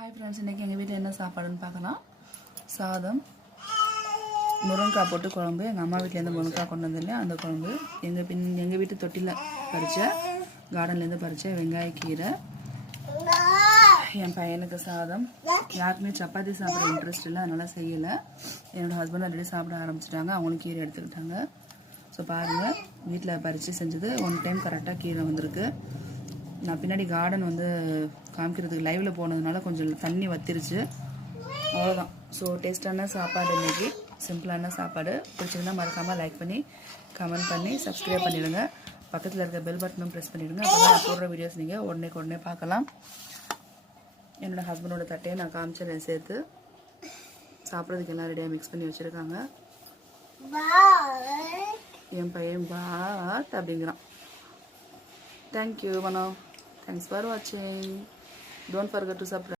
Hi friends, இன்றைக்கி எங்கள் வீட்டில் என்ன சாப்பாடுன்னு பார்க்கலாம். சாதம், முருங்கைக்காய் போட்டு குழம்பு. எங்கள் அம்மா வீட்டிலேருந்து முருங்கைக்காய் கொண்டு வந்தில்லையா அந்த குழம்பு. எங்கள் வீட்டு தொட்டியில் பறித்த கார்டன்லேருந்து பறித்த வெங்காயக்கீரை. என் பையனுக்கு சாதம். யாருக்குமே சப்பாத்தி சாப்பிட இன்ட்ரெஸ்ட் இல்லை, அதனால் செய்யலை. என்னோடய ஹஸ்பண்ட் ஆல்ரெடி சாப்பிட ஆரம்பிச்சிட்டாங்க, அவங்களும் கீரை எடுத்துக்கிட்டாங்க. ஸோ பாருங்கள், வீட்டில் பறித்து செஞ்சது ஒன் டைம் கரெக்டாக கீரை வந்திருக்கு. நான் பின்னாடி கார்டன் காமிக்கிறதுக்கு லைவில் போனதுனால கொஞ்சம் தண்ணி வத்திருச்சு, அவ்வளோதான். ஸோ டேஸ்டான சாப்பாடு இன்றைக்கி, சிம்பிளான சாப்பாடு. பிடிச்சிருந்தா மறக்காமல் லைக் பண்ணி கமெண்ட் பண்ணி சப்ஸ்கிரைப் பண்ணிவிடுங்க. பக்கத்தில் இருக்க பெல் பட்டனும் ப்ரெஸ் பண்ணிவிடுங்க. அப்போ தான் நான் போடுற வீடியோஸ் நீங்கள் உடனே பார்க்கலாம். என்னோடய ஹஸ்பண்டோட தட்டையை நான் காமிச்சேன் சேர்த்து. சாப்பிட்றதுக்கு எல்லாம் ரெடியாக மிக்ஸ் பண்ணி வச்சுருக்காங்க. என் பையன் பாத் அப்படிங்கிறான். Thank you, Mano. Thanks for watching. Don't forget to subscribe.